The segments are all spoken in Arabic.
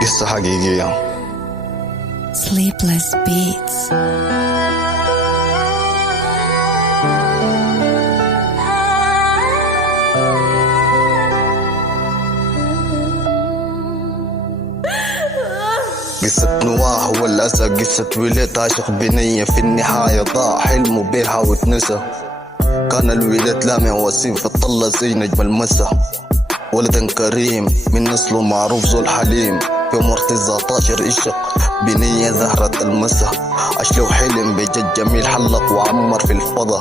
قصة حقيقية. Sleepless Beats. قصة نواه والأسى، قصة ولد عاشق بنية في النهاية ضاع حلمه بيها واتنسى. كان الولد لامع وسيم في الطلة زي نجم المسا، ولدا كريم من نسله معروف ذو الحليم. في عمر 19 اشق بنية زهرة المسا، عاش له حلم بجد جميل حلق وعمر في الفضا،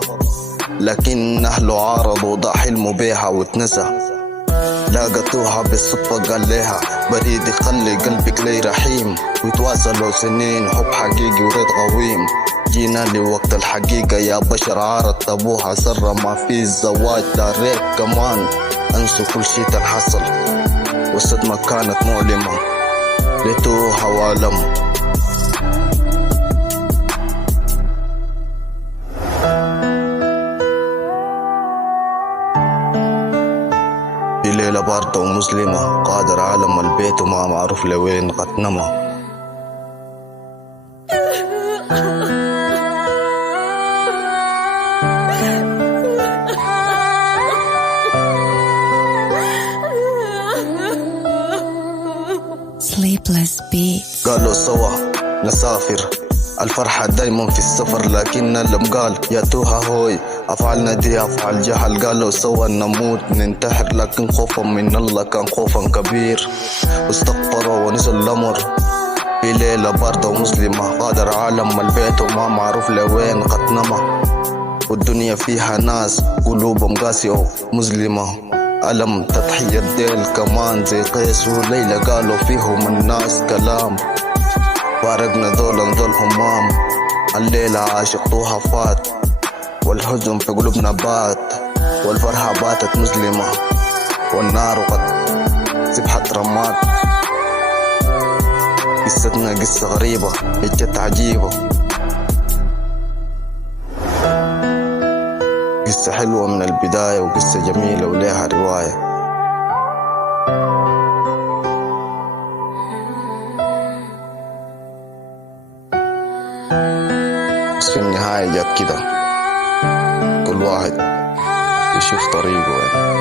لكن أهله عارضوا ضاع حلمه بيها واتنسى. لاقتوها بالصدفة قال ليها بريدي خلي قلبك لي رحيم، وتواصلوا سنين حب حقيقي وريد غويم. جينا لوقت الحقيقة يا بشر، عارض أبوها سر ما في الزواج داريك كمان. انسوا كل شي تنحصل والصدمة كانت مؤلمة لتوها والم. في ليلة باردة ومظلمة قادر عالم البيت وما معروف لوين قد نما. Sleepless Beats. قالوا سوا نسافر، الفرحة دايما في السفر، لكن اللم قال يا توها هوي أفعالنا دي أفعال جهل. قالوا سوا نموت ننتحر، لكن خوفا من الله كان خوفا كبير، واستغفروا ونزل الأمر. في ليلة باردة ومظلمة قادر عالم البيت وما معروف لوين قد نما، والدنيا فيها ناس قلوبهم قاسية ومظلمة. ألم تضحية ديل كمان زي قيس وليلى، قالوا فيهم الناس كلام. فارقنا ذول همام، الليلة عاشقتوها فات، والحزن في قلوبنا بات، والفرحة باتت مظلمة، والنار قد سبحت رماد. قصتنا قصة غريبة جت عجيبة، قصة حلوة من البداية وقصة جميلة وليها رواية، بس في النهاية جت كده، كل واحد يشوف طريقه يعني.